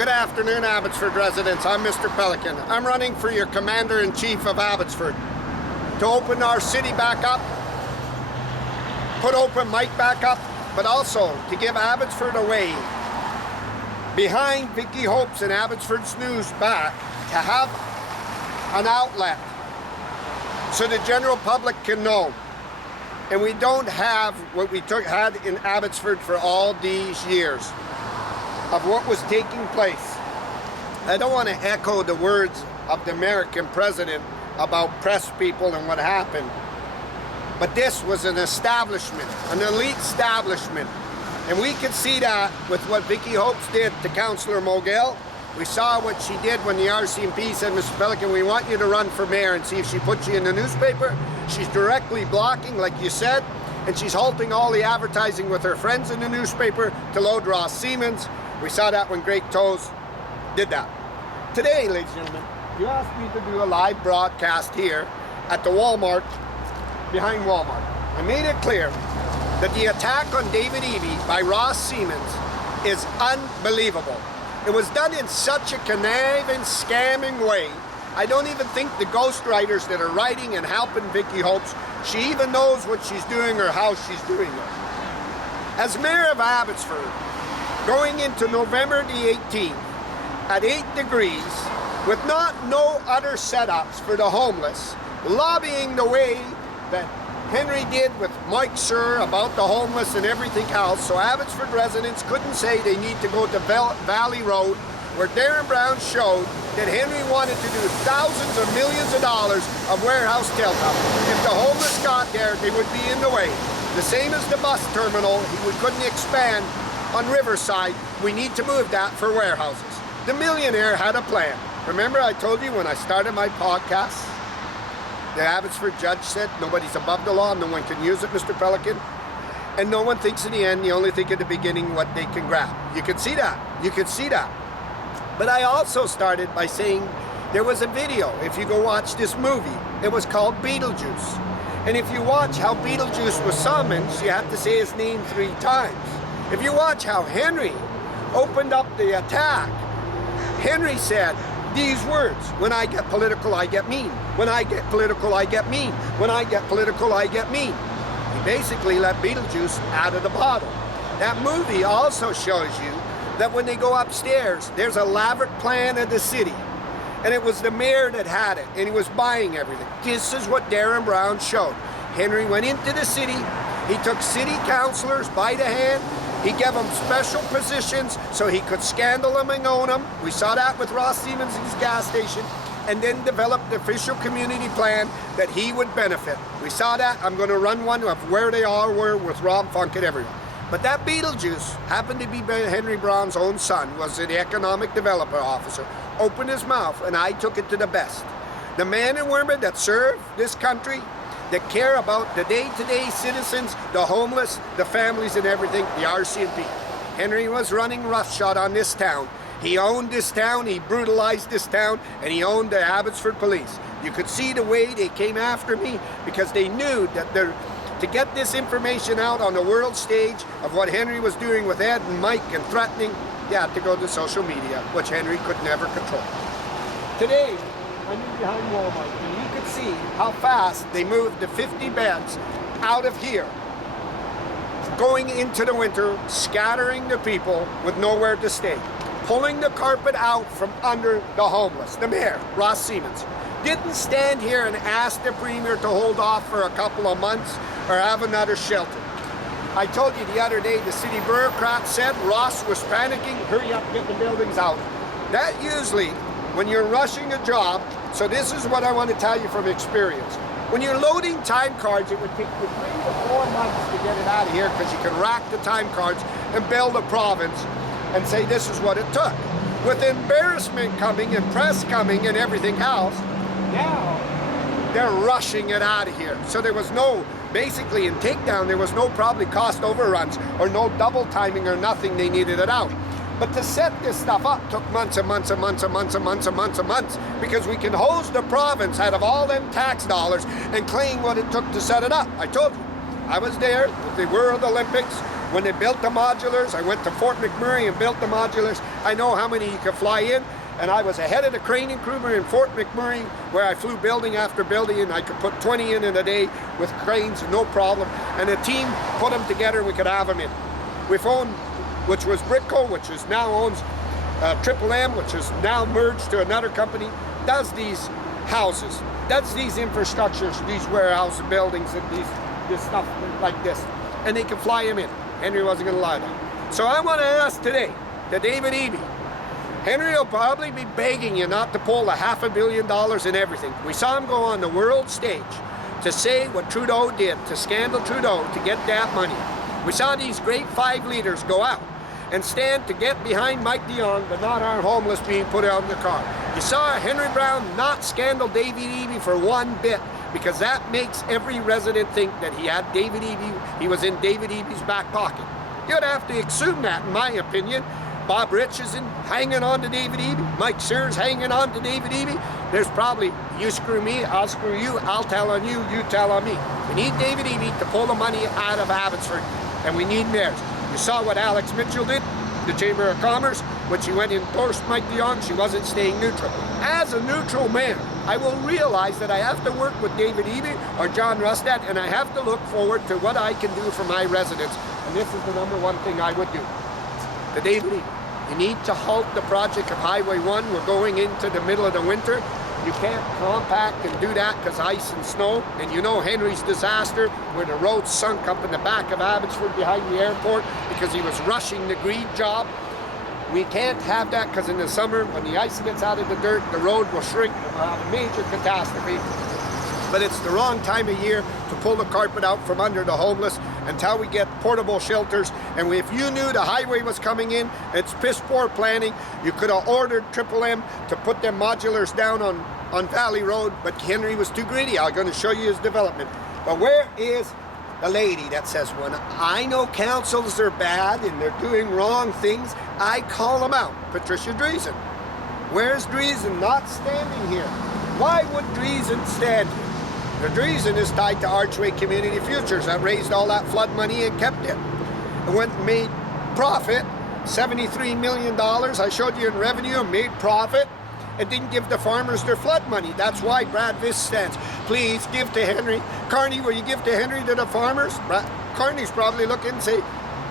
Good afternoon, Abbotsford residents. I'm Mr. Pelican. I'm running for your Commander-in-Chief of Abbotsford to open our city back up, put open mic back up, but also to give Abbotsford a way behind Vicky Hope's and Abbotsford's news back to have an outlet so the general public can know. And we don't have what we had in Abbotsford for all these years of what was taking place. I don't want to echo the words of the American president about press people and what happened, but this was an establishment, an elite establishment. And we could see that with what Vicky Hopes did to Councillor Mogel. We saw what she did when the RCMP said, Mr. Pelican, we want you to run for mayor and see if she puts you in the newspaper. She's directly blocking, like you said, and she's halting all the advertising with her friends in the newspaper to load Ross Siemens. We saw that when Great Toes did that. Today, ladies and gentlemen, you asked me to do a live broadcast here at the Walmart, behind Walmart. I made it clear that the attack on David EBY by Ross Siemens is unbelievable. It was done in such a conniving, scamming way. I don't even think the ghostwriters that are writing and helping Vicky Hopes, she even knows what she's doing or how she's doing it. As Mayor of Abbotsford, going into November the 18th, at 8 degrees, with no other setups for the homeless, lobbying the way that Henry did with Mike Sir about the homeless and everything else, so Abbotsford residents couldn't say they need to go to Valley Road, where Darren Brown showed that Henry wanted to do thousands of millions of dollars of warehouse tilt-up. If the homeless got there, they would be in the way. The same as the bus terminal, we couldn't expand on Riverside. We need to move that for warehouses. The millionaire had a plan. Remember I told you when I started my podcast, the Abbotsford judge said nobody's above the law, no one can use it, Mr. Pelican. And no one thinks in the end, you only think at the beginning what they can grab. You can see that. You can see that. But I also started by saying there was a video, if you go watch this movie, it was called Beetlejuice. And if you watch how Beetlejuice was summoned, you have to say his name 3 times. If you watch how Henry opened up the attack, Henry said these words: when I get political, I get mean. When I get political, I get mean. When I get political, I get mean. He basically let Beetlejuice out of the bottle. That movie also shows you that when they go upstairs, there's a elaborate plan of the city. And it was the mayor that had it, and he was buying everything. This is what Darren Brown showed. Henry went into the city, he took city councillors by the hand, he gave them special positions so he could scandal them and own them. We saw that with Ross Siemens' gas station, and then developed the official community plan that he would benefit. We saw that. I'm going to run one of where they all were with Rob Funk and everyone. But that Beetlejuice happened to be Henry Brown's own son, was the economic development officer, opened his mouth, and I took it to the best. The men and women that serve this country, that care about the day-to-day citizens, the homeless, the families and everything, the RCMP. Henry was running roughshod on this town. He owned this town, he brutalized this town, and he owned the Abbotsford police. You could see the way they came after me because they knew that to get this information out on the world stage of what Henry was doing with Ed and Mike and threatening, you had to go to social media, which Henry could never control. Today, I'm in behind Walmart, and you could see how fast they moved the 50 beds out of here, going into the winter, scattering the people with nowhere to stay, pulling the carpet out from under the homeless. The mayor, Ross Siemens, didn't stand here and ask the premier to hold off for a couple of months or have another shelter. I told you the other day the city bureaucrat said Ross was panicking, hurry up, get the buildings out. That usually, when you're rushing a job, so this is what I want to tell you from experience. When you're loading time cards, it would take you 3 to 4 months to get it out of here because you can rack the time cards and build a province and say this is what it took. With embarrassment coming and press coming and everything else, now they're rushing it out of here. So there was no, basically in takedown, there was no probably cost overruns or no double timing or nothing, they needed it out. But to set this stuff up took months and months and months and months and months and months and months because we can hose the province out of all them tax dollars and claim what it took to set it up. I told you, I was there with the World Olympics When they built the modulars, I went to Fort McMurray and built the modulars. I know how many you could fly in, and I was ahead of the crane and crew in Fort McMurray, where I flew building after building, and I could put 20 in a day with cranes, no problem. And the team put them together and we could have them in. We've owned, which was Britco, which is now owns Triple M, which is now merged to another company, does these houses, does these infrastructures, these warehouse buildings, and this stuff like this. And they can fly him in. Henry wasn't going to allow that. So I want to ask today to David Eby. Henry will probably be begging you not to pull the $500 million and everything. We saw him go on the world stage to say what Trudeau did, to scandal Trudeau to get that money. We saw these great 5 leaders go out and stand to get behind Mike DeYoung, but not our homeless being put out in the car. You saw Henry Brown not scandal David Eby for one bit, because that makes every resident think that he had David Eby, he was in David Eby's back pocket. You'd have to assume that, in my opinion. Bob Rich is hanging on to David Eby. Mike Sears hanging on to David Eby. There's probably, you screw me, I'll screw you, I'll tell on you, you tell on me. We need David Eby to pull the money out of Abbotsford, and we need mayors. You saw what Alex Mitchell did, the Chamber of Commerce, when she went and endorsed Mike DeYoung, she wasn't staying neutral. As a neutral mayor, I will realize that I have to work with David Eby or John Rustad, and I have to look forward to what I can do for my residents. And this is the #1 thing I would do. To David Eby, you need to halt the project of Highway 1. We're going into the middle of the winter. You can't compact and do that because ice and snow. And you know Henry's disaster where the road sunk up in the back of Abbotsford behind the airport because he was rushing the greed job. We can't have that because in the summer when the ice gets out of the dirt, the road will shrink and we'll have a major catastrophe. But it's the wrong time of year to pull the carpet out from under the homeless until we get portable shelters. And if you knew the highway was coming in, it's piss poor planning. You could have ordered Triple M to put them modulars down on Valley Road, but Henry was too greedy. I'm going to show you his development. But where is the lady that says, when I know councils are bad and they're doing wrong things, I call them out? Patricia Dreesen. Where's Dreesen not standing here? Why would Dreesen stand here? The Dreesen is tied to Archway Community Futures that raised all that flood money and kept it. It went and made profit, $73 million. I showed you in revenue, made profit, and didn't give the farmers their flood money. That's why Brad Viss stands. Please give to Henry. Carney, will you give to Henry to the farmers? Carney's probably looking and say,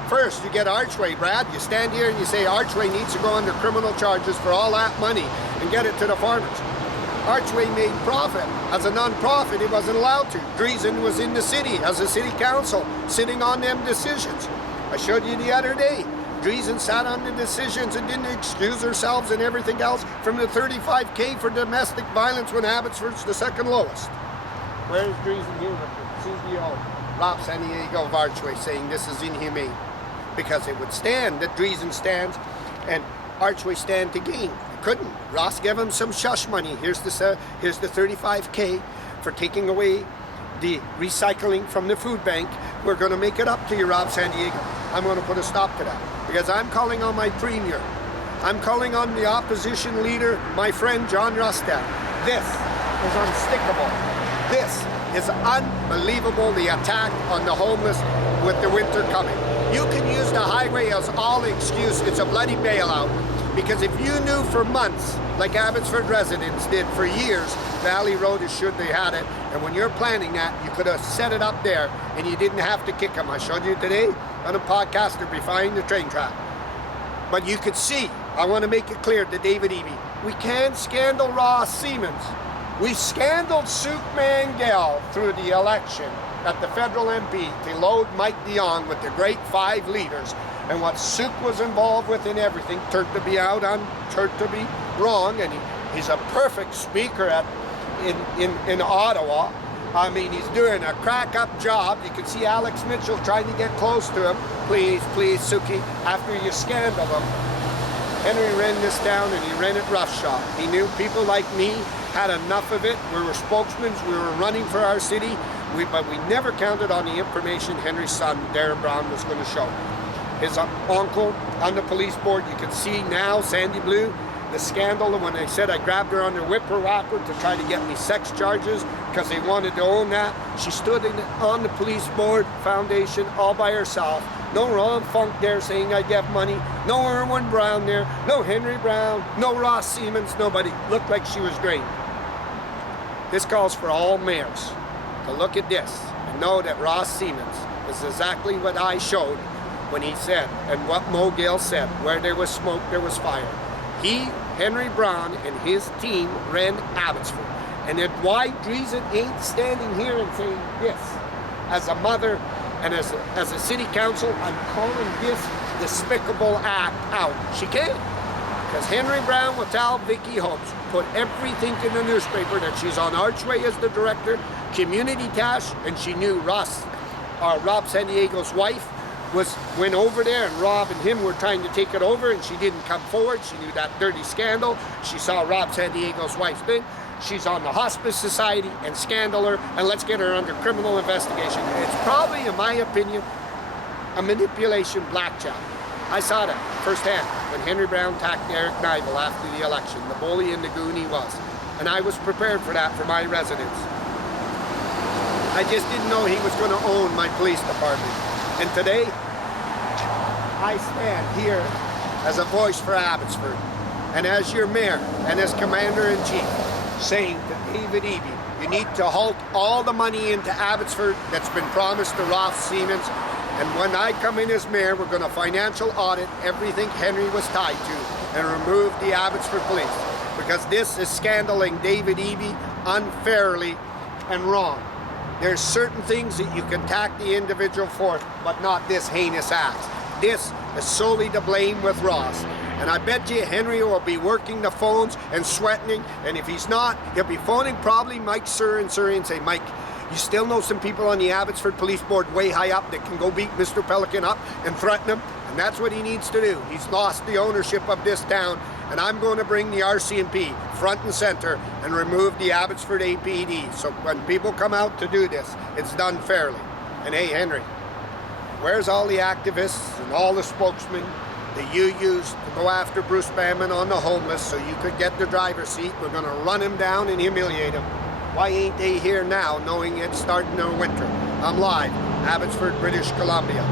first you get Archway, Brad. You stand here and you say Archway needs to go under criminal charges for all that money and get it to the farmers. Archway made profit. As a non-profit, it wasn't allowed to. Dreesen was in the city as a city council, sitting on them decisions. I showed you the other day. Dreesen sat on the decisions and didn't excuse herself and everything else from the 35K for domestic violence when Abbotsford's the second lowest. Where's Dreesen here with the CEO, Rob San Diego of Archway, saying this is inhumane? Because it would stand that Dreesen stands and Archway stand to gain. Couldn't. Ross gave him some shush money. Here's the 35K for taking away the recycling from the food bank. We're going to make it up to you, Rob San Diego. I'm going to put a stop to that because I'm calling on my premier. I'm calling on the opposition leader, my friend John Rustad. This is unstickable. This is unbelievable, the attack on the homeless with the winter coming. You can use the highway as all excuse. It's a bloody bailout. Because if you knew for months, like Abbotsford residents did for years, Valley Road is should they had it, and when you're planning that, you could have set it up there and you didn't have to kick them. I showed you today on a podcast to behind the train track. But you could see, I want to make it clear to David Eby, we can't scandal Ross Siemens. We scandaled Suk Mangel through the election at the federal MP to load Mike DeYoung with the great 5 leaders. And what Suk was involved with in everything turned to be wrong, and he's a perfect speaker in Ottawa. I mean, he's doing a crack-up job. You can see Alex Mitchell trying to get close to him. Please, please, Suki, after you scandal him. Henry ran this down, and he ran it roughshod. He knew people like me had enough of it. We were spokesmen. We were running for our city, but we never counted on the information Henry's son, Darren Brown, was going to show. His uncle on the police board, you can see now, Sandy Blue, the scandal when they said I grabbed her on the whipper-whapper to try to get me sex charges because they wanted to own that. She stood on the police board foundation all by herself No Ron Funk there saying I get money. No Erwin Brown there. No Henry Brown. No Ross Siemens. Nobody. Looked like she was great. This calls for all mayors to look at this and know that Ross Siemens is exactly what I showed when he said, and what Mo Gill said, where there was smoke, there was fire. He, Henry Brown, and his team ran Abbotsford. And if why Dreesen ain't standing here and saying this, as a mother and as a city council, I'm calling this despicable act out. She can't. Because Henry Brown will tell Vicky Hopes, put everything in the newspaper that she's on Archway as the director, Community Tash, and she knew Rob San Diego's wife went over there, and Rob and him were trying to take it over, and she didn't come forward. She knew that dirty scandal. She saw Rob San Diego's wife's thing. She's on the Hospice Society, and scandal her, and let's get her under criminal investigation. It's probably, in my opinion, a manipulation blackjack. I saw that firsthand when Henry Brown attacked Eric Nivel after the election, the bully and the goon he was. And I was prepared for that for my residents. I just didn't know he was going to own my police department. And today, I stand here as a voice for Abbotsford, and as your mayor, and as commander-in-chief, saying to David Eby, you need to halt all the money into Abbotsford that's been promised to Ross Siemens. And when I come in as mayor, we're going to financial audit everything Henry was tied to and remove the Abbotsford Police. Because this is scandaling David Eby unfairly and wrong. There's certain things that you can attack the individual for, but not this heinous act. This is solely to blame with Ross. And I bet you Henry will be working the phones and sweating, and if he's not, he'll be phoning probably Mike Surrey and say, Mike, you still know some people on the Abbotsford Police Board way high up that can go beat Mr. Pelican up and threaten him? And that's what he needs to do. He's lost the ownership of this town, and I'm going to bring the RCMP front and center and remove the Abbotsford APD. So when people come out to do this, it's done fairly. And hey, Henry, where's all the activists and all the spokesmen that you used to go after Bruce Banman on the homeless so you could get the driver's seat? We're going to run him down and humiliate him. Why ain't they here now knowing it's starting their winter? I'm live, Abbotsford, British Columbia.